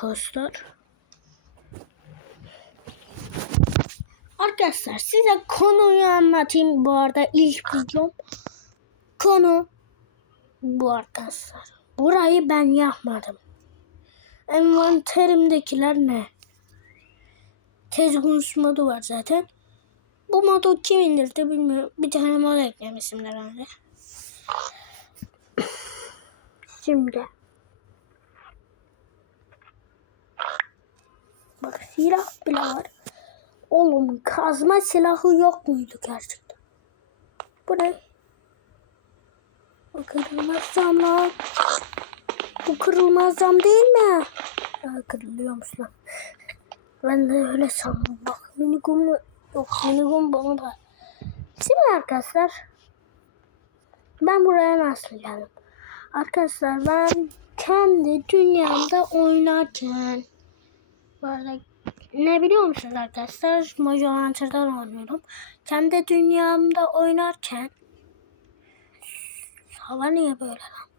arkadaşlar. Arkadaşlar size konuyu anlatayım bu arada ilk videom. Konu bu arkadaşlar. Burayı ben yapmadım. Envanterimdekiler ne? Tezgün modu var zaten. Bu modu kim indirdi bilmiyorum. Bir tane mod eklemişim herhalde. Şimdi. Bak silah bile var. Oğlum kazma silahı yok muydu gerçekten? Bu ne? Bu kırılmaz cam lan. Bu kırılmaz cam değil mi? Ya kırılıyormuş lan. Ben de öyle sandım. Bak minigum yok minigum bana da. Şimdi arkadaşlar ben buraya nasıl geldim? Arkadaşlar ben kendi dünyamda oynarken arada ne biliyor musunuz arkadaşlar? Mojo Hunter'dan oynuyorum. Kendi dünyamda oynarken hava niye böyle lan?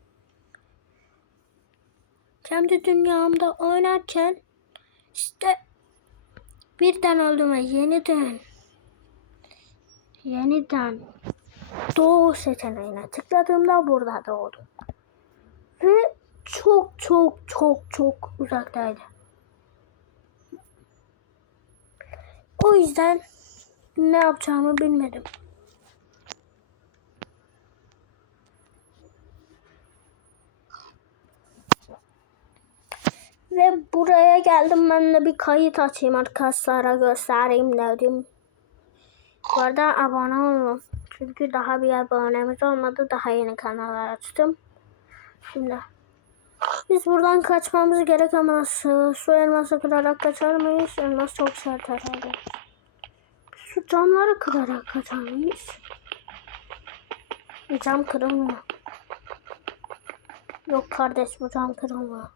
Kendi dünyamda oynarken işte birden öldüm ve yeniden yeniden doğu seçeneğine tıkladığımda burada doğdum. Ve çok çok çok çok uzaktaydı. O yüzden ne yapacağımı bilmedim. Ve buraya geldim ben de bir kayıt açayım arkadaşlara göstereyim dedim. Bu arada abone olun. Çünkü daha bir abonemiz olmadı. Daha yeni kanallar açtım. Şimdi biz buradan kaçmamız gerek ama su, su elması kırarak kaçar mıyız? Elmas çok sert herhalde. Şu camları kırarak kaçar mıyız? Cam kırılmıyor. Yok kardeş bu cam kırılmıyor.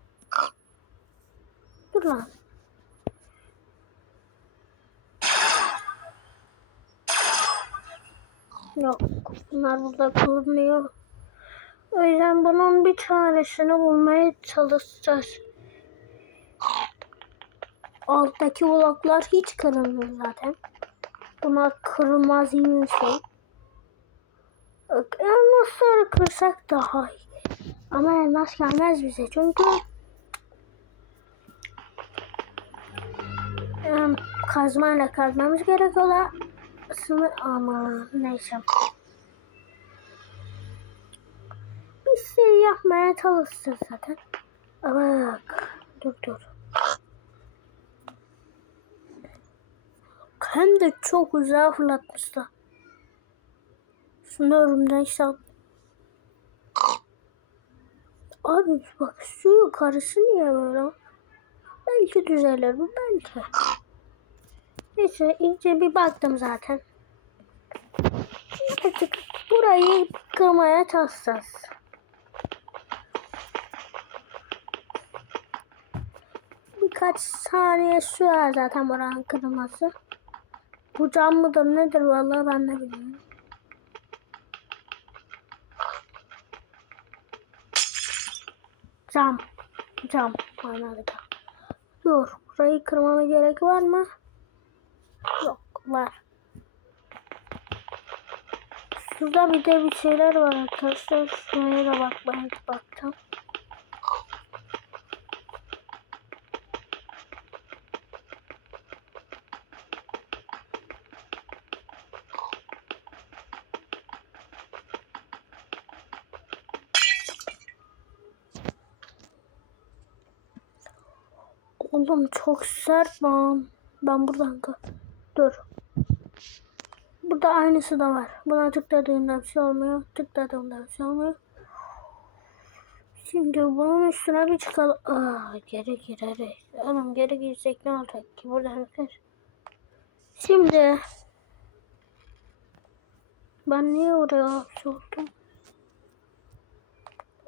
Dur lan. Yok bunlar burada kırılmıyor. O yüzden bunun bir tanesini bulmaya çalışacağız. Alttaki bloklar hiç kırılmıyor zaten. Bunlar kırılmaz bir şey. Elmasları kırsak daha iyi. Ama elmas gelmez bize çünkü kazmayla kazmamız gerekiyor. Sınır ama neyse. Bir şey yapmaya çalışacağız zaten. Bak dur dur. Hem de çok uzağa fırlatmışlar. Şunu örümden şal. Abi bak şu yukarısı niye böyle? Belki düzelir bu belki. Neyse iyice bir baktım zaten. Artık burayı kırmaya çalışacağız. Birkaç saniye sürer zaten buranın kırılması. Bu cam mıdır nedir vallahi ben de bilmiyorum. Cam. Cam. Anladık. Dur. Burayı kırmama gerek var mı? Yok. Var. Şurada bir de bir şeyler var arkadaşlar. Şuraya da bak ben bakacağım. Oğlum çok sert lan. Ben buradan Dur. Burada aynısı da var. Buna tıkladığımda bir şey olmuyor. Tıkladığımda bir şey olmuyor. Şimdi bunun üstüne bir çıkalım. Aa, geri gireriz. Oğlum geri girsek ne olacak ki? Buradan kır. Şimdi ben niye oraya hapsoldum?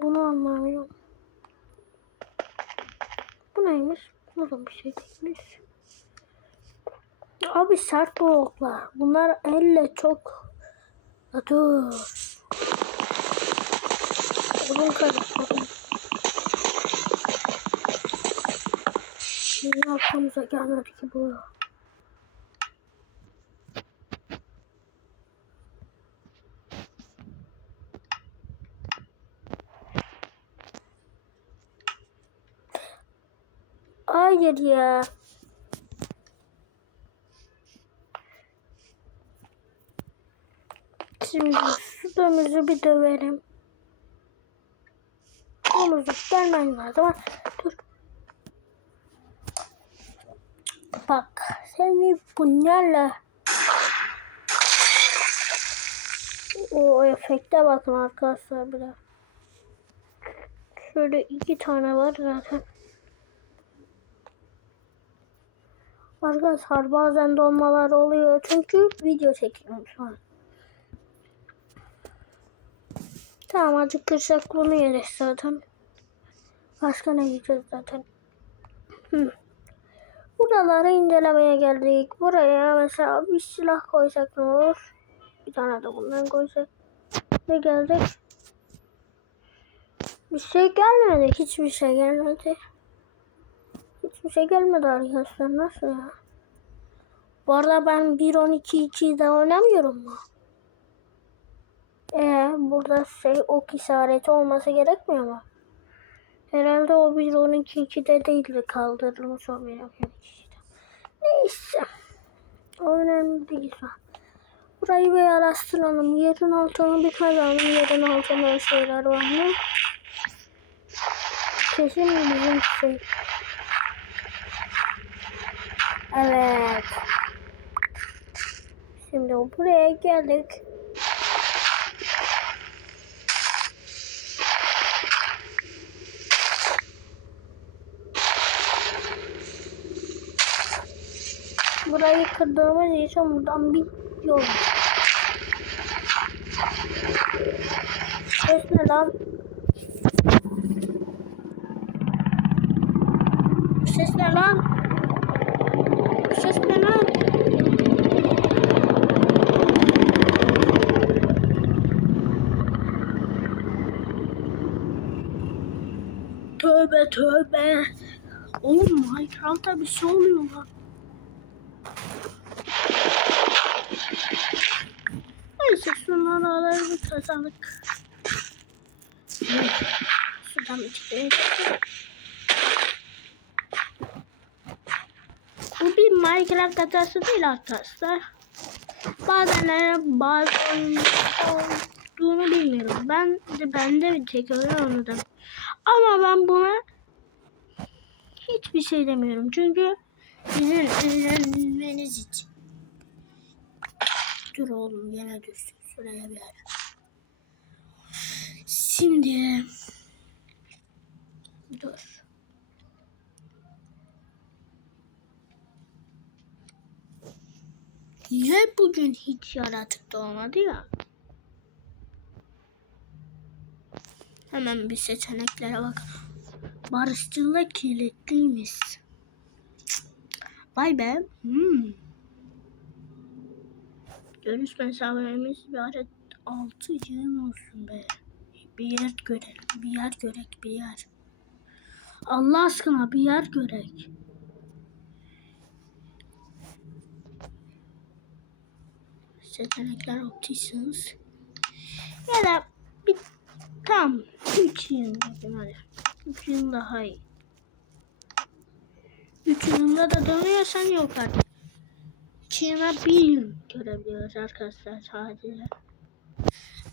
Bunu anlamıyorum. Bu neymiş? Da bir şey değilmiş. Abi sert bloklar. Bunlar elle çok... Dur. Kırık. Odun. Niye aklımıza gelmedi ki bu? Hayır ya. Şimdi domuzu bir döverim. Domuzluk gelmen lazım. ama Dur. Bak seni bunlarla o efekte bakın arkadaşlar biraz. Şöyle iki tane var zaten. Arkadaşlar bazen donmalar oluyor çünkü video çekiyorum şu an. Tamam acıkırsak bunu yeriz zaten. Başka ne yiyeceğiz zaten. Hı. Buraları incelemeye geldik. Buraya mesela bir silah koysak ne olur? Bir tane de bundan koysak. Ne gelecek? Bir şey gelmedi. Hiçbir şey gelmedi. Hiçbir şey gelmedi arkadaşlar. Nasıl ya? Bu arada ben 1.12.2'de oynamıyorum mu? Ee, burada şey ok işareti olması gerekmiyor mu? Herhalde o 1.12.2'de değildi kaldırılmış o 1.12.2'de. Neyse. O önemli değil şu an. Burayı bir araştıralım. Yerin altına bir kazalım. Yerin altında şeyler var mı? Kesin bizim şey. Evet. Şimdi buraya geldik. Burayı kırdığımız için buradan bir yol. Ses ne lan? Ses ne lan? Ne lan? Tövbe tövbe. Oğlum Minecraft'ta bir şey oluyor lan. Neyse şunları alalım kazandık. Evet. Şuradan bir çıkayım. Bu bir Minecraft hatası değil arkadaşlar. Bazen bazı olduğunu bilmiyorum. Ben de bende bir tek öyle onu da. Ama ben buna hiçbir şey demiyorum. Çünkü sizin öğrenmeniz için. Dur oğlum yine düştüm şuraya bir yer. Şimdi dur. Niye bugün hiç yaratık doğmadı ya? Hemen bir seçeneklere bak. Barışçılık kilitliymiş. Vay be. Hmm. Görüş mesafemiz bir adet 6 yığın olsun be. Bir yer görelim. Bir yer görek bir yer. Allah aşkına bir yer görek. Seçenekler opticians. Ya da bir tam 3 yıl dedim hadi. 3 yıl daha iyi. 3 yılda da dönüyorsan yok artık. Çin'e bir yıl görebiliyoruz arkadaşlar sadece.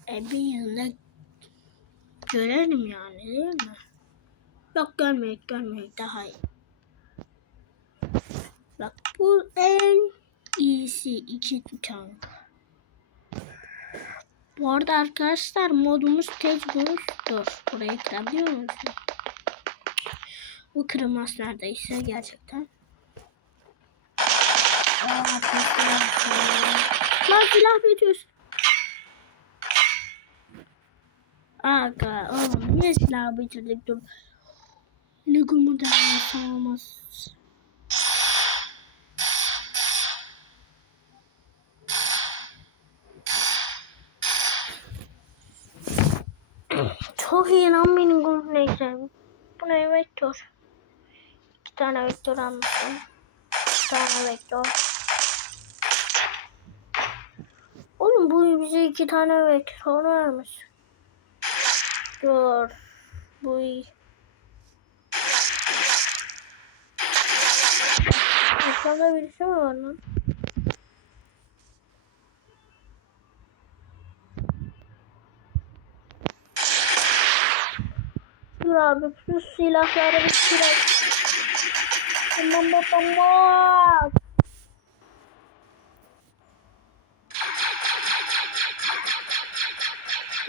E bir yılda görelim yani değil mi? Yok görmeyek görmeyek daha iyi. Bak bu en iyisi iki tane. Bu arada arkadaşlar modumuz tez dur. Burayı kırabiliyor muyuz? Bu kırılmaz neredeyse gerçekten. Aa, Lan silah büyütüyorsun. Aga oğlum niye silah bitirdik dur. Legumu da sağlamaz. Çok iyi lan benim neyse. Bu ne dur. İki iki tane vektör almışım. Bir tane vektör. Oğlum bu bize iki tane vektör vermiş. Dur. Bu iyi. Aşağıda birisi mi var lan? Dur abi şu silahları bir silah. Tamam tamam.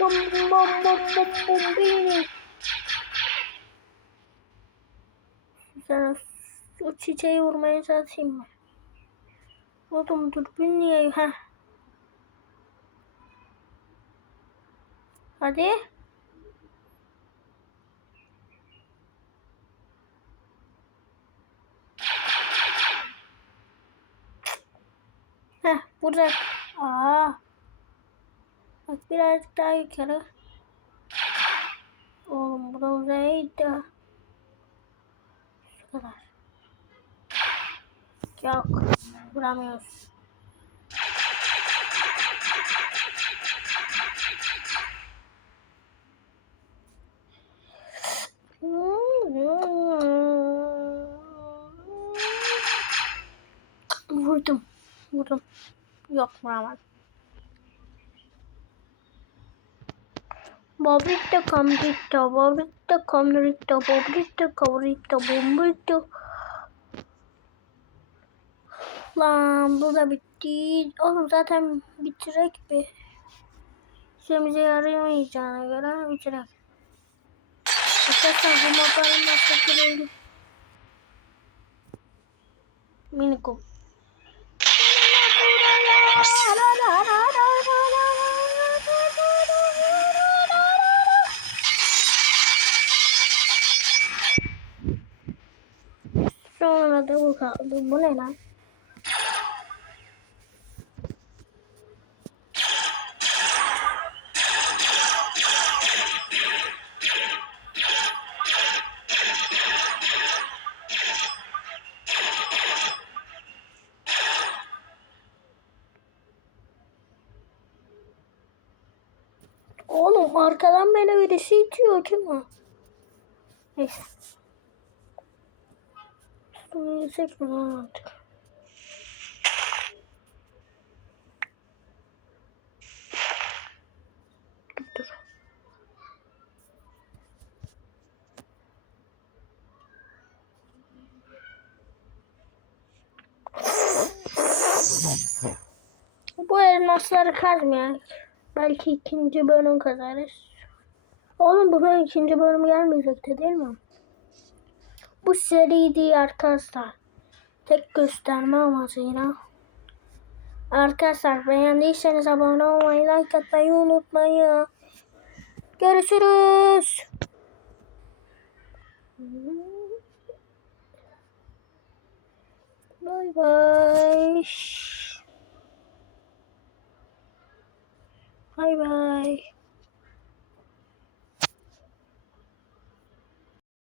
Bum bum bum bum bum bini. Sana o çiçeği vurmaya çalışayım mı? Oğlum dürbün niye? Heh. Hadi. Burada. Aa. Bak birazcık daha yukarı. Oğlum bu da uzaydı. Şu kadar. Yok. Vuramıyoruz. Vurdum. Vurdum. Yok vuramadım. Bobrito, cambrito, bobrito, cambrito, bobrito, cabrito, bombito. Lan bu da bitti. Oğlum zaten bitirek bir. İşimize yarayamayacağına göre bitirek. Arkadaşlar bu motorun nasıl oldu? Minikum. Sonra da bu kaldı. Bu ne lan? Arkadan beni birisi itiyor. Kim o? Neyse. Bunu yesek mi artık? Bu elmasları kazmayak. Belki ikinci bölüm kazarız. Oğlum bu bölüm ikinci bölüm gelmeyecekti değil mi? Bu seri değil arkadaşlar. Tek gösterme amacıyla. Arkadaşlar beğendiyseniz abone olmayı, like atmayı unutmayın. Görüşürüz. Bye bye. Bye bye.